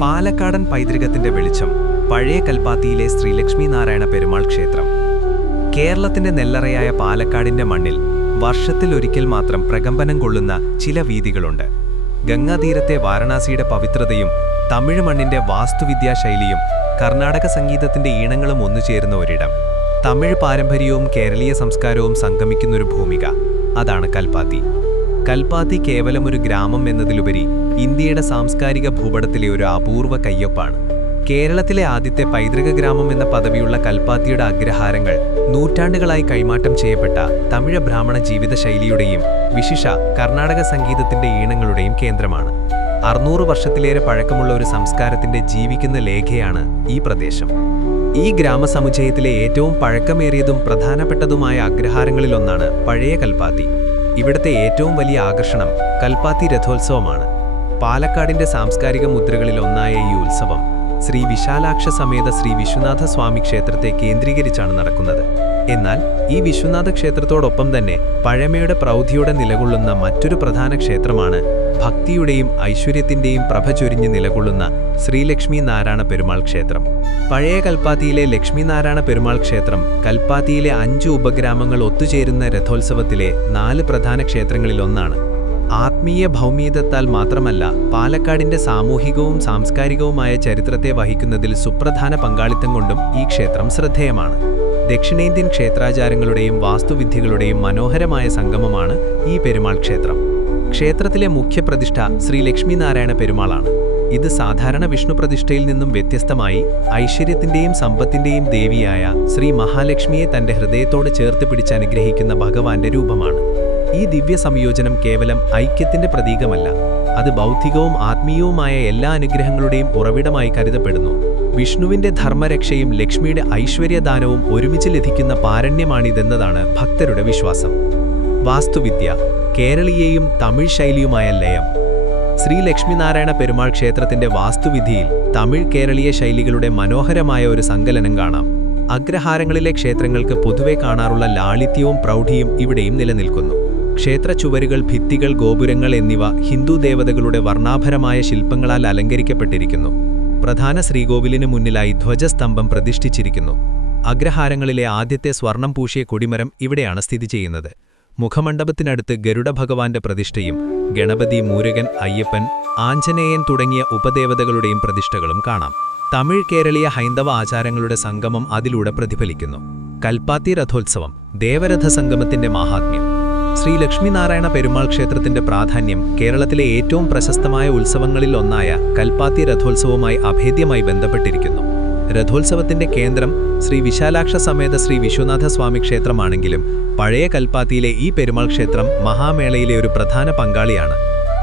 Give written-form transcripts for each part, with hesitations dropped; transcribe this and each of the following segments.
പാലക്കാടൻ പൈതൃകത്തിന്റെ വെളിച്ചം പഴയ കൽപ്പാത്തിയിലെ ശ്രീലക്ഷ്മി നാരായണ പെരുമാൾ ക്ഷേത്രം. കേരളത്തിന്റെ നെല്ലറയായ പാലക്കാടിന്റെ മണ്ണിൽ വർഷത്തിലൊരിക്കൽ മാത്രം പ്രകമ്പനം കൊള്ളുന്ന ചില വീഥികളുണ്ട്. ഗംഗാതീരത്തെ വാരണാസിയുടെ പവിത്രതയും തമിഴ് മണ്ണിന്റെ വാസ്തുവിദ്യാശൈലിയും കർണാടക സംഗീതത്തിന്റെ ഈണങ്ങളും ഒന്നുചേരുന്ന ഒരിടം. തമിഴ് പാരമ്പര്യവും കേരളീയ സംസ്കാരവും സംഗമിക്കുന്നൊരു ഭൂമിക, അതാണ് കൽപ്പാത്തി. കൽപ്പാത്തി കേവലം ഒരു ഗ്രാമം എന്നതിലുപരി ഇന്ത്യയുടെ സാംസ്കാരിക ഭൂപടത്തിലെ ഒരു അപൂർവ കയ്യൊപ്പാണ്. കേരളത്തിലെ ആദ്യത്തെ പൈതൃക ഗ്രാമം എന്ന പദവിയുള്ള കൽപ്പാത്തിയുടെ അഗ്രഹാരങ്ങൾ നൂറ്റാണ്ടുകളായി കൈമാറ്റം ചെയ്യപ്പെട്ട തമിഴ് ബ്രാഹ്മണ ജീവിതശൈലിയുടെയും വിശിഷ കർണാടക സംഗീതത്തിന്റെ ഈണങ്ങളുടെയും കേന്ദ്രമാണ്. 600 വർഷത്തിലേറെ പഴക്കമുള്ള ഒരു സംസ്കാരത്തിന്റെ ജീവിക്കുന്ന ലേഖയാണ് ഈ പ്രദേശം. ഈ ഗ്രാമസമുച്ചയത്തിലെ ഏറ്റവും പഴക്കമേറിയതും പ്രധാനപ്പെട്ടതുമായ അഗ്രഹാരങ്ങളിലൊന്നാണ് പഴയ കൽപ്പാത്തി. ഇവിടുത്തെ ഏറ്റവും വലിയ ആകർഷണം കൽപ്പാത്തി രഥോത്സവമാണ്. പാലക്കാടിന്റെ സാംസ്കാരിക മുദ്രകളിൽ ഒന്നായ ഈ ഉത്സവം ശ്രീ വിശാലാക്ഷ സമേത ശ്രീ വിശ്വനാഥ സ്വാമി ക്ഷേത്രത്തെ കേന്ദ്രീകരിച്ചാണ് നടക്കുന്നത്. എന്നാൽ ഈ വിശ്വനാഥ ക്ഷേത്രത്തോടൊപ്പം തന്നെ പഴമയുടെ പ്രൗഢിയോടെ നിലകൊള്ളുന്ന മറ്റൊരു പ്രധാന ക്ഷേത്രമാണ് ഭക്തിയുടെയും ഐശ്വര്യത്തിന്റെയും പ്രഭ ചൊരിഞ്ഞ് നിലകൊള്ളുന്ന ശ്രീലക്ഷ്മി നാരായണ പെരുമാൾ ക്ഷേത്രം. പഴയ കൽപ്പാത്തിയിലെ ലക്ഷ്മി നാരായണ പെരുമാൾ ക്ഷേത്രം കൽപ്പാത്തിയിലെ 5 ഉപഗ്രാമങ്ങൾ ഒത്തുചേരുന്ന രഥോത്സവത്തിലെ 4 പ്രധാന ക്ഷേത്രങ്ങളിലൊന്നാണ്. ആത്മീയ ഭൗമീതത്താൽ മാത്രമല്ല, പാലക്കാടിന്റെ സാമൂഹികവും സാംസ്കാരികവുമായ ചരിത്രത്തെ വഹിക്കുന്നതിൽ സുപ്രധാന പങ്കാളിത്തം കൊണ്ടും ഈ ക്ഷേത്രം ശ്രദ്ധേയമാണ്. ദക്ഷിണേന്ത്യൻ ക്ഷേത്രാചാരങ്ങളുടെയും വാസ്തുവിദ്യകളുടെയും മനോഹരമായ സംഗമമാണ് ഈ പെരുമാൾ ക്ഷേത്രം. ക്ഷേത്രത്തിലെ മുഖ്യപ്രതിഷ്ഠ ശ്രീ ലക്ഷ്മി നാരായണ പെരുമാളാണ്. ഇത് സാധാരണ വിഷ്ണു പ്രതിഷ്ഠയിൽ നിന്നും വ്യത്യസ്തമായി ഐശ്വര്യത്തിന്റെയും സമ്പത്തിന്റെയും ദേവിയായ ശ്രീ മഹാലക്ഷ്മിയെ തന്റെ ഹൃദയത്തോട് ചേർത്ത് പിടിച്ച് അനുഗ്രഹിക്കുന്ന ഭഗവാന്റെ രൂപമാണ്. ഈ ദിവ്യ സംയോജനം കേവലം ഐക്യത്തിന്റെ പ്രതീകമല്ല, അത് ബൗദ്ധികവും ആത്മീയവുമായ എല്ലാ അനുഗ്രഹങ്ങളുടെയും ഉറവിടമായി കരുതപ്പെടുന്നു. വിഷ്ണുവിന്റെ ധർമ്മരക്ഷയും ലക്ഷ്മിയുടെ ഐശ്വര്യദാനവും ഒരുമിച്ച് ലഭിക്കുന്ന പാരണ്യമാണിതെന്നതാണ് ഭക്തരുടെ വിശ്വാസം. വാസ്തുവിദ്യ കേരളീയയും തമിഴ് ശൈലിയുമായ ലയം. ശ്രീ ലക്ഷ്മിനാരായണ പെരുമാൾ ക്ഷേത്രത്തിന്റെ വാസ്തുവിധിയിൽ തമിഴ് കേരളീയ ശൈലികളുടെ മനോഹരമായ ഒരു സങ്കലനം കാണാം. അഗ്രഹാരങ്ങളിലെ ക്ഷേത്രങ്ങൾക്ക് പൊതുവെ കാണാറുള്ള ലാളിത്യവും പ്രൗഢിയും ഇവിടെയും നിലനിൽക്കുന്നു. ക്ഷേത്ര ചുവരുകൾ, ഭിത്തികൾ, ഗോപുരങ്ങൾ എന്നിവ ഹിന്ദു ദേവതകളുടെ വർണ്ണാഭരമായ ശില്പങ്ങളാൽ അലങ്കരിക്കപ്പെട്ടിരിക്കുന്നു. പ്രധാന ശ്രീകോവിലിന് മുന്നിലായി ധ്വജസ്തംഭം പ്രതിഷ്ഠിച്ചിരിക്കുന്നു. അഗ്രഹാരങ്ങളിലെ ആദ്യത്തെ സ്വർണം പൂശിയ കൊടിമരം ഇവിടെയാണ് സ്ഥിതി ചെയ്യുന്നത്. മുഖമണ്ഡപത്തിനടുത്ത് ഗരുഡ ഭഗവാന്റെ പ്രതിഷ്ഠയും ഗണപതി, മുരുകൻ, അയ്യപ്പൻ, ആഞ്ജനേയൻ തുടങ്ങിയ ഉപദേവതകളുടെയും പ്രതിഷ്ഠകളും കാണാം. തമിഴ് കേരളീയ ഹൈന്ദവ ആചാരങ്ങളുടെ സംഗമം അതിലൂടെ പ്രതിഫലിക്കുന്നു. കൽപ്പാത്തി രഥോത്സവം, ദേവരഥ സംഗമത്തിന്റെ മാഹാത്മ്യം. ശ്രീ ലക്ഷ്മിനാരായണ പെരുമാൾ ക്ഷേത്രത്തിന്റെ പ്രാധാന്യം കേരളത്തിലെ ഏറ്റവും പ്രശസ്തമായ ഉത്സവങ്ങളിൽ ഒന്നായ കൽപ്പാത്തി രഥോത്സവവുമായി അഭേദ്യമായി ബന്ധപ്പെട്ടിരിക്കുന്നു. രഥോത്സവത്തിന്റെ കേന്ദ്രം ശ്രീ വിശാലാക്ഷ സമേത ശ്രീ വിശ്വനാഥ സ്വാമി ക്ഷേത്രമാണെങ്കിലും പഴയ കൽപ്പാത്തിയിലെ ഈ പെരുമാൾ ക്ഷേത്രം മഹാമേളയിലെ ഒരു പ്രധാന പങ്കാളിയാണ്.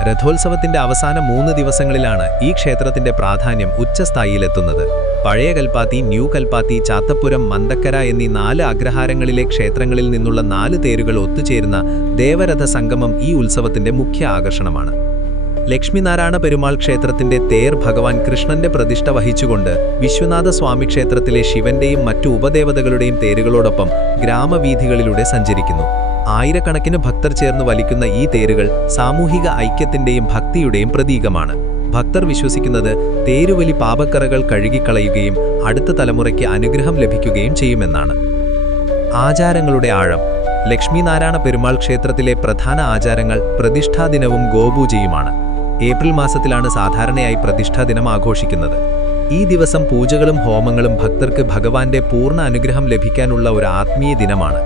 രഥോത്സവത്തിന്റെ അവസാന 3 ദിവസങ്ങളിലാണ് ഈ ക്ഷേത്രത്തിന്റെ പ്രാധാന്യം ഉച്ചസ്ഥായിയിലെത്തുന്നത്. പഴയ കൽപ്പാത്തി, ന്യൂ കൽപ്പാത്തി, ചാത്തപ്പുരം, മന്തക്കര എന്നീ 4 അഗ്രഹാരങ്ങളിലെ ക്ഷേത്രങ്ങളിൽ നിന്നുള്ള 4 തേരുകൾ ഒത്തുചേരുന്ന ദേവരഥ സംഗമം ഈ ഉത്സവത്തിന്റെ മുഖ്യ ആകർഷണമാണ്. ലക്ഷ്മിനാരായണ പെരുമാൾ ക്ഷേത്രത്തിന്റെ തേർ ഭഗവാൻ കൃഷ്ണന്റെ പ്രതിഷ്ഠ വഹിച്ചുകൊണ്ട് വിശ്വനാഥ സ്വാമി ക്ഷേത്രത്തിലെ ശിവന്റെയും മറ്റു ഉപദേവതകളുടെയും തേരുകളോടൊപ്പം ഗ്രാമവീഥികളിലൂടെ സഞ്ചരിക്കുന്നു. ആയിരക്കണക്കിന് ഭക്തർ ചേർന്ന് വലിക്കുന്ന ഈ തേരുകൾ സാമൂഹിക ഐക്യത്തിന്റെയും ഭക്തിയുടെയും പ്രതീകമാണ്. ഭക്തർ വിശ്വസിക്കുന്നത് തേരുവലി പാപക്കറകൾ കഴുകിക്കളയുകയും അടുത്ത തലമുറയ്ക്ക് അനുഗ്രഹം ലഭിക്കുകയും ചെയ്യുമെന്നാണ്. ആചാരങ്ങളുടെ ആഴം. ലക്ഷ്മിനാരായണ പെരുമാൾ ക്ഷേത്രത്തിലെ പ്രധാന ആചാരങ്ങൾ പ്രതിഷ്ഠാദിനവും ഗോപൂജയുമാണ്. ഏപ്രിൽ മാസത്തിലാണ് സാധാരണയായി പ്രതിഷ്ഠാദിനം ആഘോഷിക്കുന്നത്. ഈ ദിവസം പൂജകളും ഹോമങ്ങളും ഭക്തർക്ക് ഭഗവാന്റെ പൂർണ്ണ അനുഗ്രഹം ലഭിക്കാനുള്ള ഒരു ആത്മീയ ദിനമാണ്.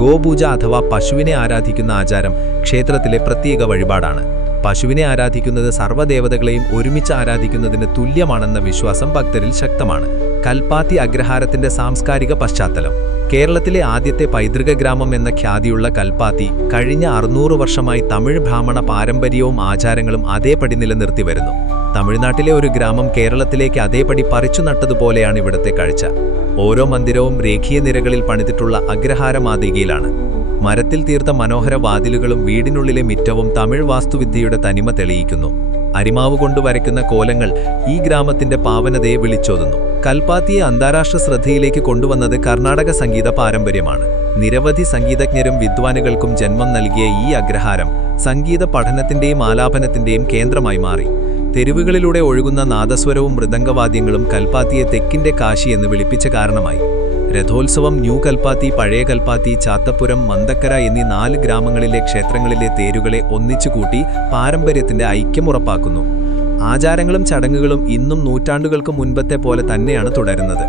ഗോപൂജ അഥവാ പശുവിനെ ആരാധിക്കുന്ന ആചാരം ക്ഷേത്രത്തിലെ പ്രത്യേക വഴിപാടാണ്. പശുവിനെ ആരാധിക്കുന്നത് സർവ്വദേവതകളെയും ഒരുമിച്ച് ആരാധിക്കുന്നതിന് തുല്യമാണെന്ന വിശ്വാസം ഭക്തരിൽ ശക്തമാണ്. കൽപ്പാത്തി അഗ്രഹാരത്തിന്റെ സാംസ്കാരിക പശ്ചാത്തലം. കേരളത്തിലെ ആദ്യത്തെ പൈതൃക ഗ്രാമം എന്ന ഖ്യാതിയുള്ള കൽപ്പാത്തി കഴിഞ്ഞ 600 വർഷമായി തമിഴ് ബ്രാഹ്മണ പാരമ്പര്യവും ആചാരങ്ങളും അതേപടി നിലനിർത്തി വരുന്നു. തമിഴ്നാട്ടിലെ ഒരു ഗ്രാമം കേരളത്തിലേക്ക് അതേപടി പറിച്ചു നട്ടതുപോലെയാണ് ഇവിടുത്തെ കാഴ്ച. ഓരോ മന്ദിരവും രേഖീയ നിരകളിൽ പണിതിട്ടുള്ള അഗ്രഹാര മാതൃകയിലാണ്. മരത്തിൽ തീർത്ത മനോഹര വാതിലുകളും വീടിനുള്ളിലെ മിറ്റവും തമിഴ് വാസ്തുവിദ്യയുടെ തനിമ തെളിയിക്കുന്നു. അരിമാവ് കൊണ്ട് വരയ്ക്കുന്ന കോലങ്ങൾ ഈ ഗ്രാമത്തിന്റെ പാവനതയെ വിളിച്ചോതുന്നു. കൽപ്പാത്തിയെ അന്താരാഷ്ട്ര ശ്രദ്ധയിലേക്ക് കൊണ്ടുവന്നത് കർണാടക സംഗീത പാരമ്പര്യമാണ്. നിരവധി സംഗീതജ്ഞരും വിദ്വാനുകൾക്കും ജന്മം നൽകിയ ഈ അഗ്രഹാരം സംഗീത പഠനത്തിന്റെയും ആലാപനത്തിന്റെയും കേന്ദ്രമായി മാറി. തെരുവുകളിലൂടെ ഒഴുകുന്ന നാദസ്വരവും മൃദംഗവാദ്യങ്ങളും കൽപ്പാത്തിയെ തെക്കിന്റെ കാശി എന്ന് വിളിപ്പിച്ച കാരണമായി. രഥോത്സവം ന്യൂ കൽപ്പാത്തി, പഴയ കൽപ്പാത്തി, ചാത്തപ്പുരം, മന്തക്കര എന്നീ 4 ഗ്രാമങ്ങളിലെ ക്ഷേത്രങ്ങളിലെ തേരുകളെ ഒന്നിച്ചുകൂട്ടി പാരമ്പര്യത്തിന്റെ ഐക്യം ഉറപ്പാക്കുന്നു. ആചാരങ്ങളും ചടങ്ങുകളും ഇന്നും നൂറ്റാണ്ടുകൾക്ക് മുൻപത്തെ പോലെ തന്നെയാണ് തുടരുന്നത്.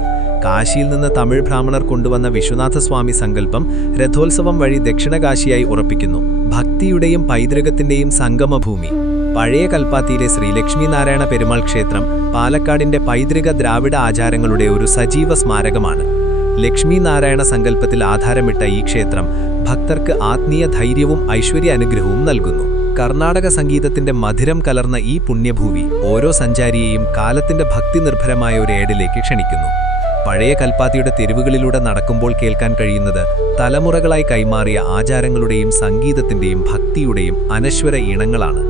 കാശിയിൽ നിന്ന് തമിഴ് ബ്രാഹ്മണർ കൊണ്ടുവന്ന വിശ്വനാഥസ്വാമി സങ്കല്പം രഥോത്സവം വഴി ദക്ഷിണകാശിയായി ഉറപ്പിക്കുന്നു. ഭക്തിയുടെയും പൈതൃകത്തിന്റെയും സംഗമഭൂമി. പഴയ കൽപ്പാത്തിയിലെ ശ്രീലക്ഷ്മി നാരായണ പെരുമാൾ ക്ഷേത്രം പാലക്കാടിന്റെ പൈതൃക ദ്രാവിഡ ആചാരങ്ങളുടെ ഒരു സജീവ സ്മാരകമാണ്. ലക്ഷ്മി നാരായണ സങ്കല്പത്തിൽ ആധാരമിട്ട ഈ ക്ഷേത്രം ഭക്തർക്ക് ആത്മീയ ധൈര്യവും ഐശ്വര്യ അനുഗ്രഹവും നൽകുന്നു. കർണാടക സംഗീതത്തിന്റെ മധുരം കലർന്ന ഈ പുണ്യഭൂമി ഓരോ സഞ്ചാരിയെയും കാലത്തിന്റെ ഭക്തിനിർഭരമായ ഒരു ഏടിലേക്ക് ക്ഷണിക്കുന്നു. പഴയ കൽപ്പാത്തിയുടെ തെരുവുകളിലൂടെ നടക്കുമ്പോൾ കേൾക്കാൻ കഴിയുന്നത് തലമുറകളായി കൈമാറിയ ആചാരങ്ങളുടെയും സംഗീതത്തിന്റെയും ഭക്തിയുടെയും അനശ്വര ഈണങ്ങളാണ്.